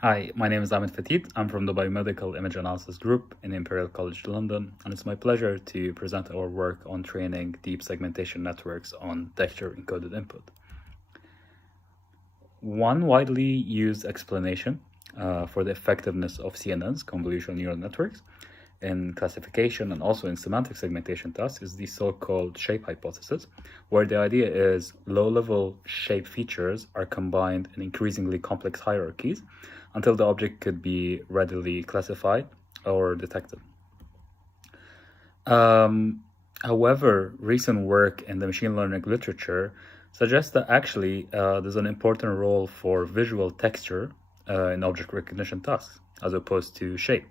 Hi, my name is Ahmed Fatid. I'm from the Biomedical Image Analysis Group in Imperial College London, and it's my pleasure to present our work on training deep segmentation networks on texture encoded input. One widely used explanation for the effectiveness of CNNs, convolutional neural networks, in classification and also in semantic segmentation tasks is the so-called shape hypothesis, where the idea is low-level shape features are combined in increasingly complex hierarchies until the object could be readily classified or detected. However, recent work in the machine learning literature suggests that actually there's an important role for visual texture in object recognition tasks as opposed to shape.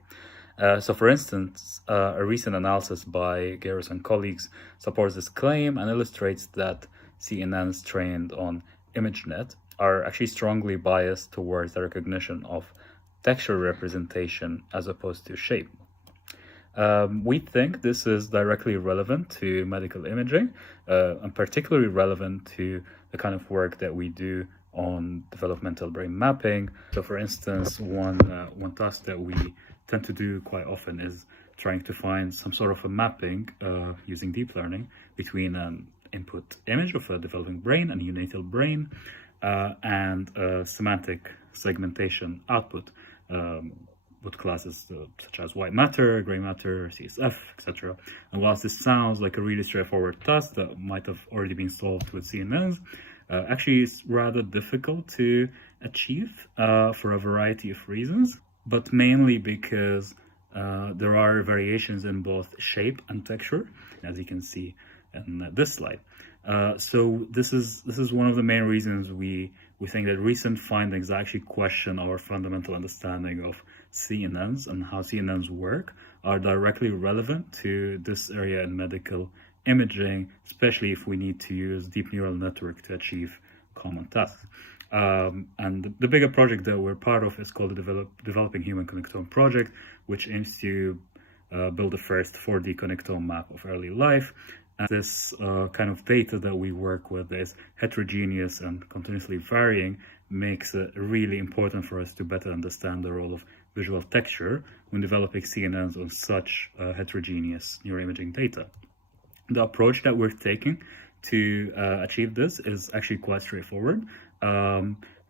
So for instance, a recent analysis by Garris and colleagues supports this claim and illustrates that CNNs trained on ImageNet are actually strongly biased towards the recognition of texture representation as opposed to shape. We think this is directly relevant to medical imaging and particularly relevant to the kind of work that we do on developmental brain mapping. So for instance, one task that we tend to do quite often is trying to find some sort of a mapping using deep learning between an input image of a developing brain, a neonatal brain, and a semantic segmentation output with classes such as white matter, gray matter, CSF, etc. And whilst this sounds like a really straightforward task that might have already been solved with CNNs, actually it's rather difficult to achieve for a variety of reasons, but mainly because there are variations in both shape and texture, as you can see in this slide. So this is one of the main reasons we think that recent findings actually question our fundamental understanding of CNNs and how CNNs work are directly relevant to this area in medical imaging, especially if we need to use deep neural network to achieve common tasks. And the bigger project that we're part of is called the Developing Human Connectome Project, which aims to build the first 4D connectome map of early life. And this kind of data that we work with is heterogeneous and continuously varying, makes it really important for us to better understand the role of visual texture when developing CNNs on such heterogeneous neuroimaging data. The approach that we're taking to achieve this is actually quite straightforward.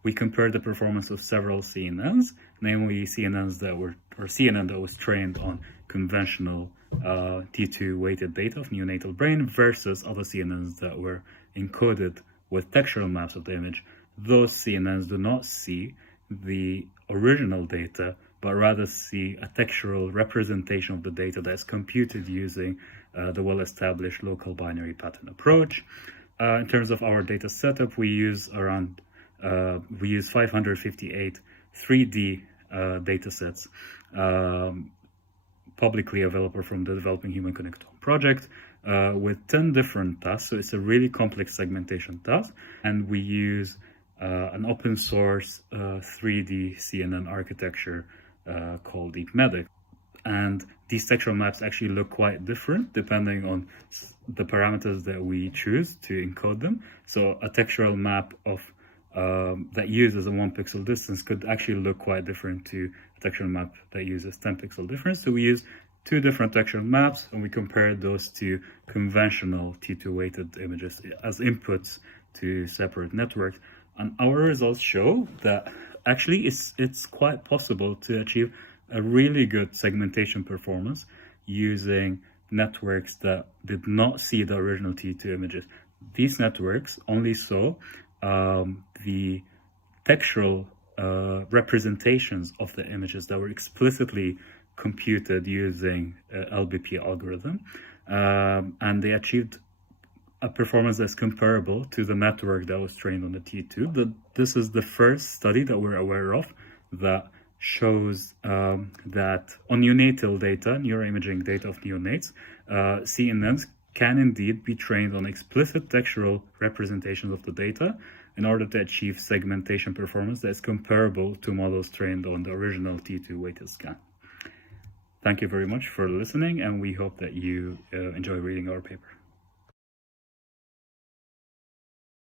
We compared the performance of several CNNs, namely CNNs that were, or CNN that was trained on conventional T2 weighted data of neonatal brain versus other CNNs that were encoded with textural maps of the image. Those CNNs do not see the original data, but rather see a textural representation of the data that is computed using the well-established local binary pattern approach. In terms of our data setup, we use 558 3D data sets publicly available from the Developing Human Connectome project with 10 different tasks. So it's a really complex segmentation task, and we use an open source 3D CNN architecture called DeepMedic. And these textual maps actually look quite different depending on the parameters that we choose to encode them. So a textual map of that uses a 1 pixel distance could actually look quite different to a textual map that uses 10 pixel difference. So we use two different textual maps and we compare those to conventional T2 weighted images as inputs to separate networks. And our results show that actually it's quite possible to achieve a really good segmentation performance using networks that did not see the original T2 images. These networks only saw the textual representations of the images that were explicitly computed using LBP algorithm, and they achieved a performance that's comparable to the network that was trained on the T2. This is the first study that we're aware of that shows that on neonatal data, neuroimaging data of neonates, CNNs can indeed be trained on explicit textual representations of the data in order to achieve segmentation performance that is comparable to models trained on the original T2 weighted scan. Thank you very much for listening, and we hope that you enjoy reading our paper.